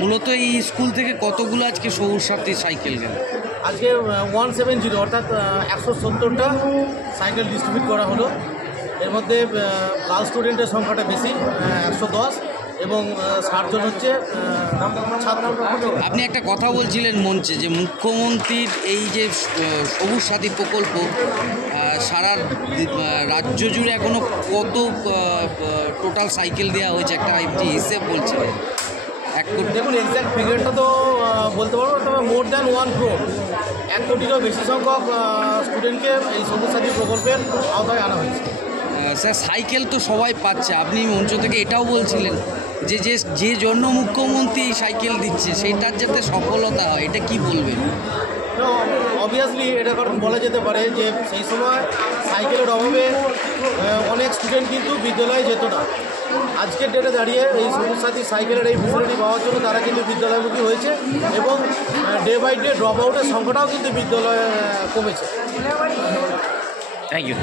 মূলত এই স্কুল থেকে কতগুলো আজকে সবুজ সাথী সাইকেল গেল? আজকে 170 অর্থাৎ 170টা সাইকেল ডিস্ট্রিবিউট করা হলো। এর মধ্যে গার্ল স্টুডেন্টের সংখ্যাটা বেশি, 110, এবং 60 জন হচ্ছে ছাত্র। আপনি একটা কথা বলছিলেন মঞ্চে যে মুখ্যমন্ত্রীর এই যে সবুজ সাথী প্রকল্প সারা রাজ্য জুড়ে এখনও কত টোটাল সাইকেল দেওয়া হয়েছে, একটা হিসেব বলছিলেন। দেখুন, এক্স্যাক্ট ফিগারটা তো বলতে পারবো না, তবে মোর দ্যান 1 crore, 1 কোটিরও বেশি সংখ্যক স্টুডেন্টকে এই সবুজ সাথী প্রকল্পের আওতায় আনা হয়েছে। স্যার, সাইকেল তো সবাই পাচ্ছে, আপনি মঞ্চ থেকে এটাও বলছিলেন যে যে জন্য মুখ্যমন্ত্রী এই সাইকেল দিচ্ছে সেটার যাতে সফলতা হয়, এটা কি বলবেন? অবভিয়াসলি এটা কারণ বলা যেতে পারে যে সেই সময় সাইকেলের অভাবে অনেক স্টুডেন্ট কিন্তু বিদ্যালয়ে যেত না। আজকের ডেটে দাঁড়িয়ে এই সবুজ সাথী সাইকেলের এই ফেসিলিটি পাওয়ার জন্য তারা কিন্তু বিদ্যালয়মুখী হয়েছে, এবং ডে বাই ডে ড্রপ আউটের সংখ্যাটাও কিন্তু বিদ্যালয়ে কমেছে। Thank you.